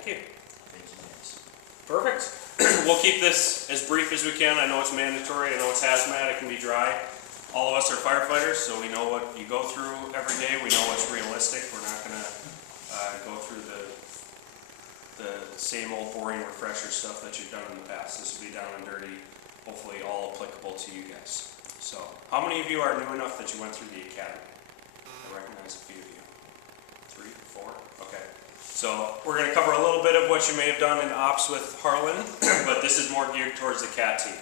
Thank you. Thank you, guys. Perfect. We'll keep this as brief as we can. I know it's mandatory. I know it's hazmat. It can be dry. All of us are firefighters, so we know what you go through every day. We know what's realistic. We're not going to go through the same old boring refresher stuff that you've done in the past. This will be down and dirty, hopefully all applicable to you guys. So, how many of you are new enough that you went through the academy? I recognize a few of you. 3, 4? Okay. So, we're going to cover a little bit of what you may have done in ops with Harlan, but this is more geared towards the CAT team.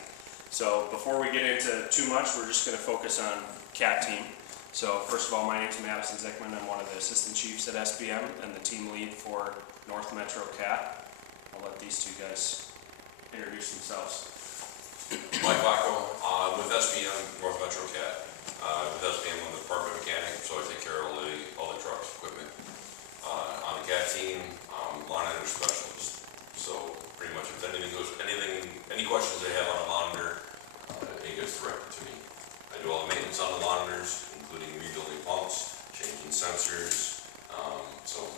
So, before we get into too much, we're just going to focus on CAT team. So, first of all, my name is Madison Zickman. I'm one of the assistant chiefs at SBM and the team lead for North Metro CAT. I'll let these two guys introduce themselves. Mike Bacco, with SBM, North Metro CAT. With SBM, I'm the department mechanic, so I take care of all the trucks, equipment. On the CAT team, I'm monitor specialist. So pretty much if any questions they have on a monitor, it gets directed to me. I do all the maintenance on the monitors, including rebuilding pumps, changing sensors. So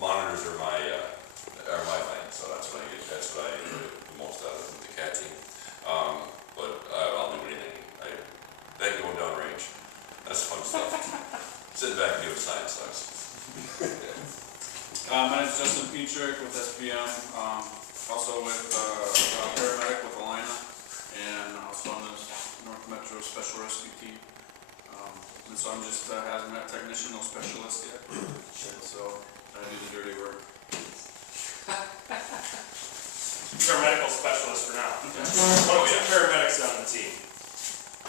monitors are my thing. So that's what I do the most out of with the CAT team. But I'll do anything. That going down range. That's fun stuff. Sitting back and doing science sucks. My name is Justin Petrick with SBM, also with paramedic with Alina, and also on the North Metro Special Rescue Team. And so I'm just a hazmat technician, no specialist yet. So I do the dirty work. You're a medical specialist for now. One of the paramedics on the team.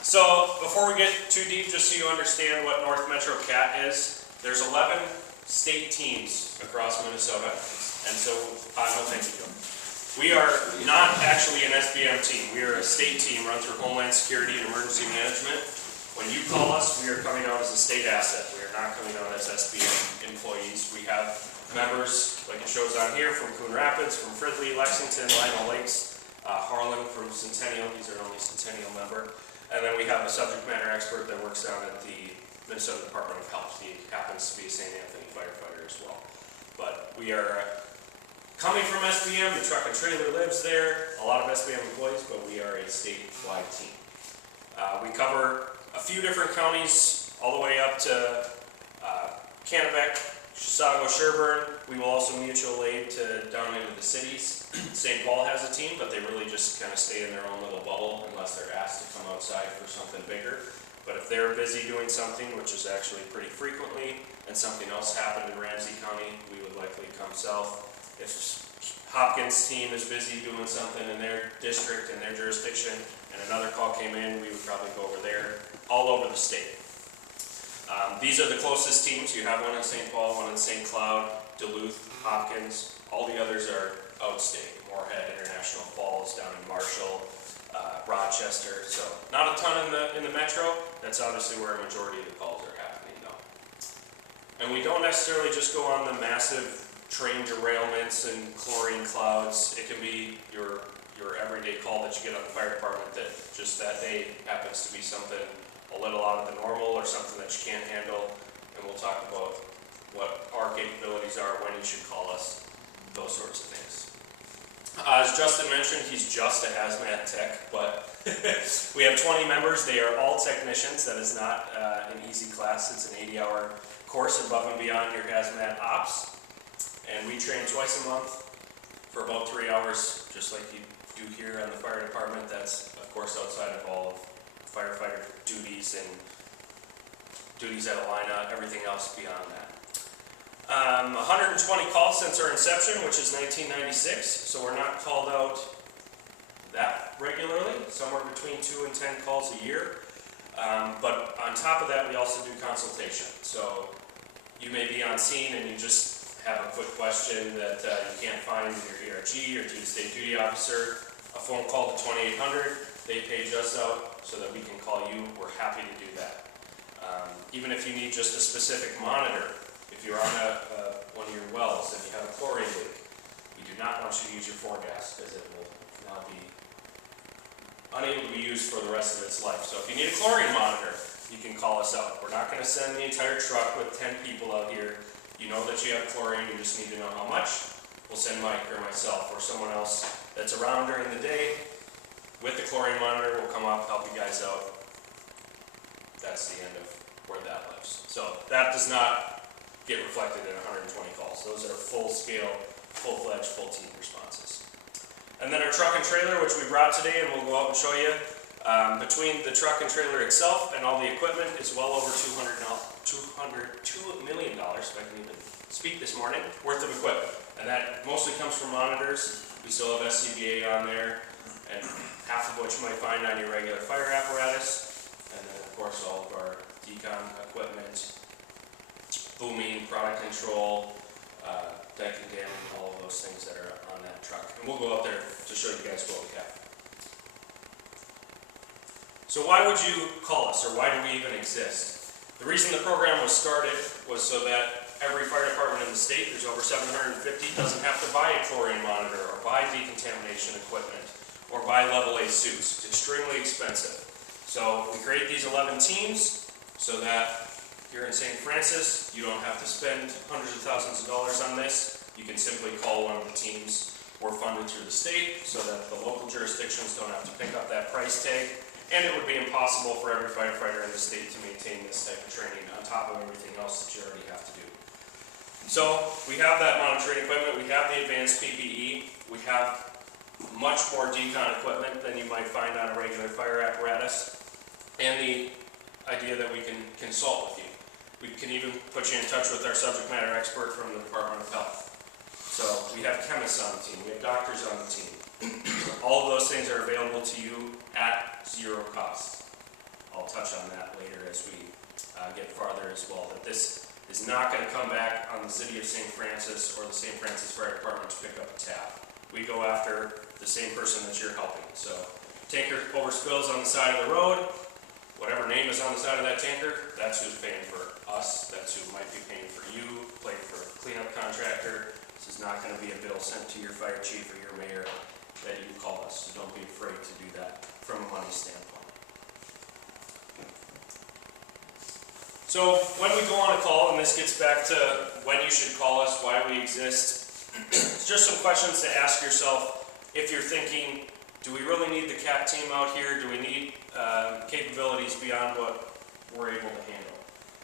So, before we get too deep, just so you understand what North Metro CAT is, there's 11 state teams across Minnesota, and so, no thank you, Joe. We are not actually an SBM team. We are a state team run through Homeland Security and Emergency Management. When you call us, we are coming out as a state asset. We are not coming out as SBM employees. We have members, like it shows on here, from Coon Rapids, from Fridley, Lexington, Lionel Lakes, Harlan from Centennial. He's our only Centennial member. And then we have a subject matter expert that works down at the Minnesota Department of Health. He happens to be a St. Anthony firefighter as well. But we are coming from SBM. The truck and trailer lives there. A lot of SBM employees, but we are a statewide team. We cover a few different counties, all the way up to Kennebec, Chisago, Sherburne. We will also mutual aid to down into the cities. St. Paul has a team, but they really just kind of stay in their own little bubble unless they're asked to come outside for something bigger. But if they're busy doing something, which is actually pretty frequently, and something else happened in Ramsey County, we would likely come south. If Hopkins' team is busy doing something in their district and their jurisdiction, and another call came in, we would probably go over there, all over the state. These are the closest teams. You have one in St. Paul, one in St. Cloud, Duluth, Hopkins. All the others are outstate. Moorhead, International Falls, down in Marshall, Rochester. So not a ton in the metro. That's obviously where a majority of the calls are happening, though. And we don't necessarily just go on the massive train derailments and chlorine clouds. It can be your everyday call that you get on the fire department that just that day happens to be something a little out of the normal or something that you can't handle, and we'll talk about what our capabilities are, when you should call us, those sorts of things. As Justin mentioned, he's just a hazmat tech, but we have 20 members. They are all technicians. That is not an easy class. It's an 80-hour course above and beyond your hazmat ops, and we train twice a month for about 3 hours, just like you do here on the fire department. That's, of course, outside of all of firefighter duties and duties at Alina, everything else beyond that. 120 calls since our inception, which is 1996, so we're not called out that regularly, somewhere between 2 and 10 calls a year. But on top of that, we also do consultation. So you may be on scene and you just have a quick question that you can't find in your ERG or to the state duty officer, a phone call to 2800. They page us out so that we can call you. We're happy to do that. Even if you need just a specific monitor, if you're on one of your wells and you have a chlorine leak, we do not want you to use your foregas because it will now be unable to be used for the rest of its life. So if you need a chlorine monitor, you can call us out. We're not going to send the entire truck with 10 people out here. you know that you have chlorine, you just need to know how much, we'll send Mike or myself or someone else that's around during the day with the chlorine monitor. Will come up, help you guys out. That's the end of where that lives. So that does not get reflected in 120 calls. Those are full scale, full-fledged, full team responses. And then our truck and trailer, which we brought today, and we'll go out and show you. Between the truck and trailer itself and all the equipment is well over $2 million, if I can even speak this morning, worth of equipment. And that mostly comes from monitors. We still have SCBA on there, and half of what you might find on your regular fire apparatus. And then of course all of our decon equipment, booming, product control, deck and damming, all of those things that are on that truck. And we'll go out there to show you guys what we have. So why would you call us, or why do we even exist? The reason the program was started was so that every fire department in the state, there's over 750, doesn't have to buy a chlorine monitor, or buy decontamination equipment, or buy level A suits. It's extremely expensive. So we create these 11 teams so that here in St. Francis, you don't have to spend hundreds of thousands of dollars on this. You can simply call one of the teams. We're funded through the state so that the local jurisdictions don't have to pick up that price tag. And it would be impossible for every firefighter in the state to maintain this type of training on top of everything else that you already have to do. So we have that monitoring equipment, we have the advanced PPE, we have much more decon equipment than you might find on a regular fire apparatus, and the idea that we can consult with you. We can even put you in touch with our subject matter expert from the Department of Health. So we have chemists on the team, we have doctors on the team. All of those things are available to you at zero cost. I'll touch on that later as we get farther as well. That this is not going to come back on the City of St. Francis or the St. Francis Fire Department to pick up a tab. We go after the same person that you're helping. So tanker overspills on the side of the road, whatever name is on the side of that tanker, that's who's paying for us. That's who might be paying for you, paying for a cleanup contractor. This is not going to be a bill sent to your fire chief or your mayor that you call us, so don't be afraid to do that from a money standpoint. So when we go on a call, and this gets back to when you should call us, why we exist, it's just some questions to ask yourself if you're thinking, do we really need the CAT team out here? Do we need capabilities beyond what we're able to handle?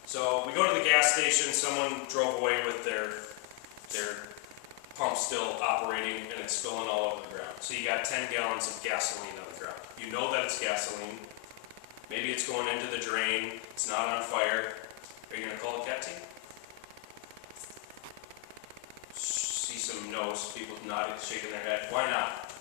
So we go to the gas station, someone drove away with their pump still operating and it's spilling all over the ground. So you got 10 gallons of gasoline on the ground. You know that it's gasoline. Maybe it's going into the drain. It's not on fire. Are you going to call the CAT team? See some no's, people nodding, shaking their head. Why not?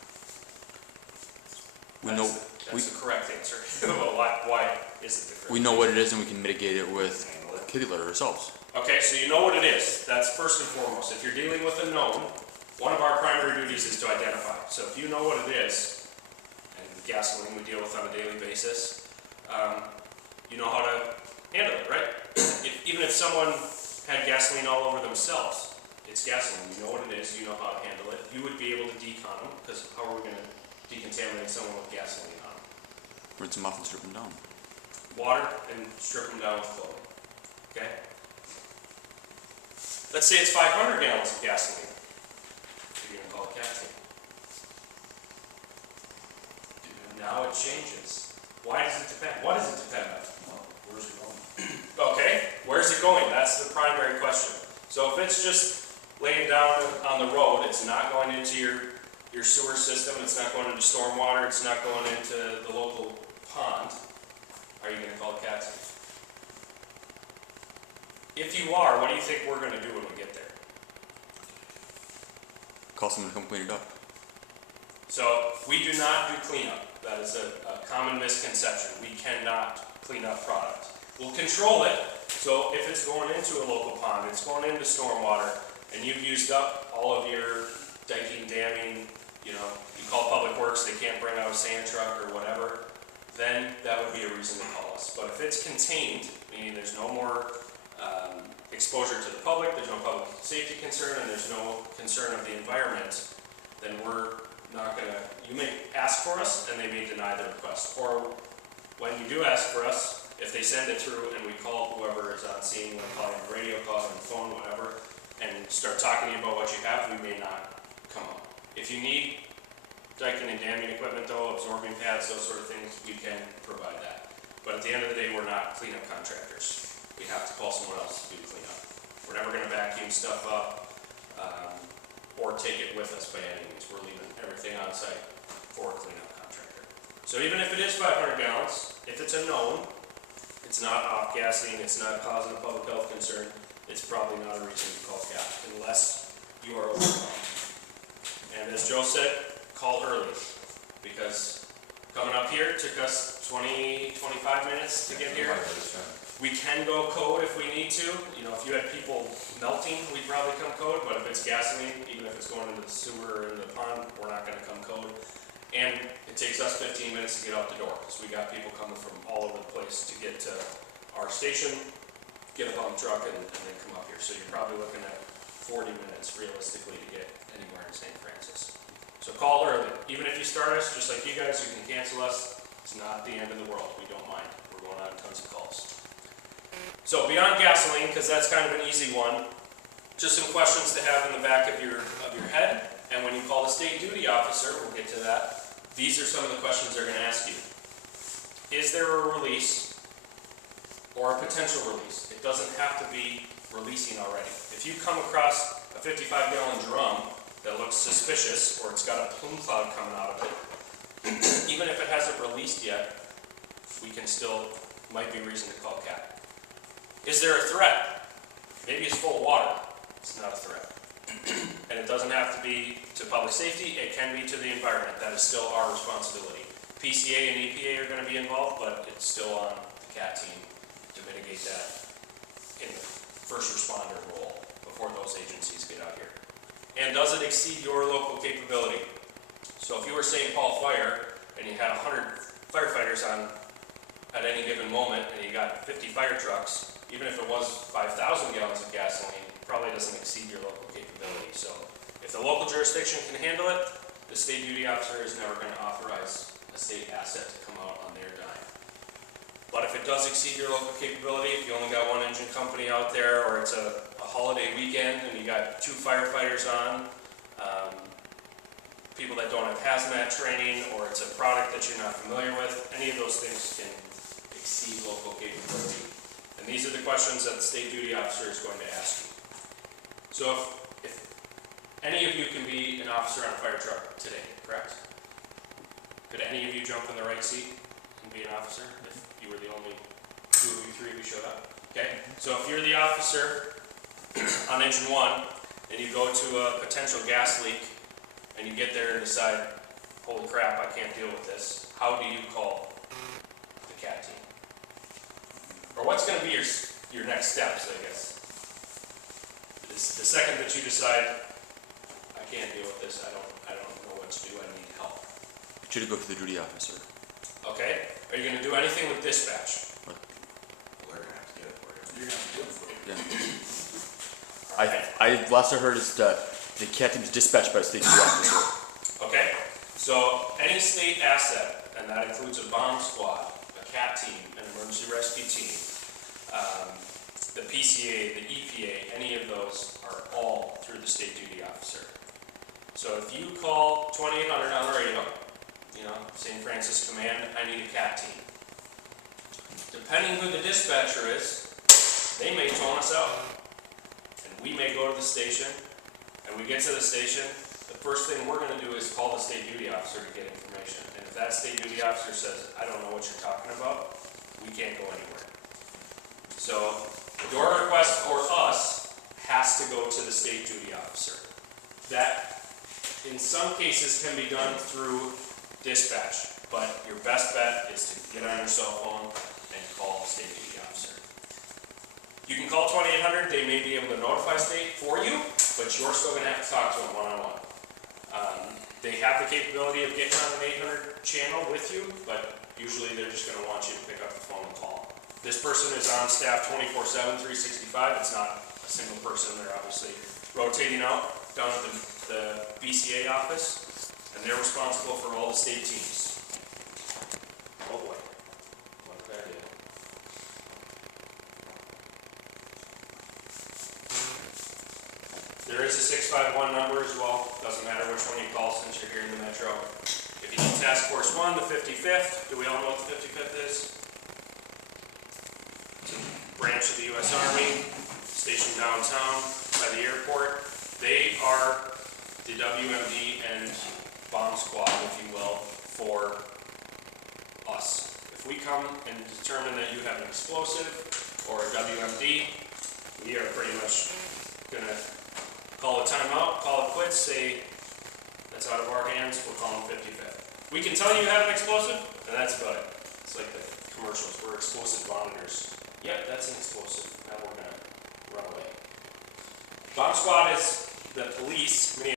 That's the correct answer. Well, why is it the correct We know what it is and we can mitigate it with kitty litter ourselves. Okay, so you know what it is. That's first and foremost. If you're dealing with a known, one of our primary duties is to identify. So if you know what it is, and gasoline we deal with on a daily basis, you know how to handle it, right? Even if someone had gasoline all over themselves, it's gasoline. You know what it is, you know how to handle it. You would be able to decon them, because how are we going to decontaminate someone with gasoline on them? Rinse them off and strip them down. Water and strip them down with clothing. Okay? Let's say it's 500 gallons of gasoline. You're going to call a CAT team. Now it changes. Why does it depend? What does it depend on? Where's it going? Okay, where's it going? That's the primary question. So if it's just laying down on the road, it's not going into your sewer system, it's not going into stormwater, it's not going into the local pond, are you going to call a CAT team? If you are, what do you think we're going to do when we get there? Call someone to come clean it up. So we do not do cleanup. That is a common misconception. We cannot clean up product. We'll control it. So if it's going into a local pond, it's going into stormwater, and you've used up all of your diking, damming, you call Public Works, they can't bring out a sand truck or whatever, then that would be a reason to call us. But if it's contained, meaning there's no more exposure to the public, there's no public safety concern, and there's no concern of the environment, then we're not going to, you may ask for us and they may deny the request. Or when you do ask for us, If they send it through and we call whoever is on scene, like calling on the radio, calling on the phone, whatever, and start talking to you about what you have, we may not come up. If you need diking and damming equipment though, absorbing pads, those sort of things, we can provide that. But at the end of the day, we're not cleanup contractors. We have to call someone else to do cleanup. We're never gonna vacuum stuff up, or take it with us by any means. We're leaving everything on site for a cleanup contractor. So even if it is 500 gallons, if it's a known, it's not off-gassing, it's not causing a public health concern, it's probably not a reason to call CAT, unless you are overwhelmed. And as Joe said, call early, because coming up here took us 20, 25 minutes to get here. We can go code if we need to. You know, if you had people melting, we'd probably come code, but if it's gasoline, even if it's going into the sewer or into the pond, we're not gonna come code. And it takes us 15 minutes to get out the door, because we got people coming from all over the place to get to our station, get up on the truck, and then come up here. So you're probably looking at 40 minutes realistically to get anywhere in St. Francis. So call early. Even if you start us, just like you guys, you can cancel us. It's not the end of the world. We don't mind. We're going on tons of calls. So beyond gasoline, because that's kind of an easy one, just some questions to have in the back of your head. And when you call the state duty officer, we'll get to that, these are some of the questions they're going to ask you. Is there a release or a potential release? It doesn't have to be releasing already. If you come across a 55-gallon drum that looks suspicious, or it's got a plume cloud coming out of it, even if it hasn't released yet, we can still, might be reason to call CAT. Is there a threat? Maybe it's full of water. It's not a threat. And it doesn't have to be to public safety, it can be to the environment. That is still our responsibility. PCA and EPA are going to be involved, but it's still on the CAT team to mitigate that in the first responder role before those agencies get out here. And does it exceed your local capability? So if you were St. Paul Fire and you had 100 firefighters on at any given moment and you got 50 fire trucks, even if it was 5,000 gallons of gasoline, it probably doesn't exceed your local capability. So if the local jurisdiction can handle it, the state duty officer is never going to authorize a state asset to come out on their dime. But if it does exceed your local capability, if you only got one engine company out there, or it's a holiday weekend and you got 2 firefighters on, people that don't have hazmat training, or it's a product that you're not familiar with, any of those things can exceed local capability. And these are the questions that the state duty officer is going to ask you. So if any of you can be an officer on a fire truck today, correct? Could any of you jump in the right seat and be an officer if you were the only 2 of you, 3 of you showed up? Okay, so if you're the officer on engine 1 and you go to a potential gas leak and you get there and decide, holy crap, I can't deal with this, how do you call the CAT team? Or what's going to be your next steps, I guess? The second that you decide, I can't deal with this, I don't know what to do, I need help. You should go to the duty officer. Okay, are you going to do anything with dispatch? We're gonna have to get it for you. You're gonna have to do it for it. Yeah. I last I heard is that the CAT team is dispatched by the state duty officer. Okay, so any state asset, and that includes a bomb squad, a CAT team, an emergency rescue team, the PCA, the EPA, any of those are all through the state duty officer. So if you call 2800 on the radio, you know, St. Francis Command, I need a CAT team. Depending who the dispatcher is, they may tone us out. And we may go to the station, and we get to the station, the first thing we're going to do is call the state duty officer to get information. And if that state duty officer says, I don't know what you're talking about, we can't go anywhere. So your request for us has to go to the state duty officer. That, in some cases, can be done through dispatch, but your best bet is to get on your cell phone and call the state duty officer. You can call 2800, they may be able to notify state for you, but you're still going to have to talk to them one-on-one. They have the capability of getting on an 800 channel with you, but usually they're just going to want you to pick up the phone and call. This person is on staff 24/7, 365. It's not a single person. They're obviously rotating out down at the BCA office, and they're responsible for all the state teams. Oh boy, what did I do? 651 number as well, doesn't matter which one you call since you're here in the metro. If you need Task Force 1, the 55th, do we all know what the 55th is? It's a branch of the U.S. Army, stationed downtown by the airport. They are the WMD and bomb squad, if you will, for us. If we come and determine that you have an explosive or a WMD, we are pretty much gonna call a timeout, call it quits, say that's out of our hands, we'll call them 55th. We can tell you have an explosive, and that's about it. It's like the commercials, we're explosive monitors. Yep, that's an explosive, now we're gonna run away. Bomb squad is the police,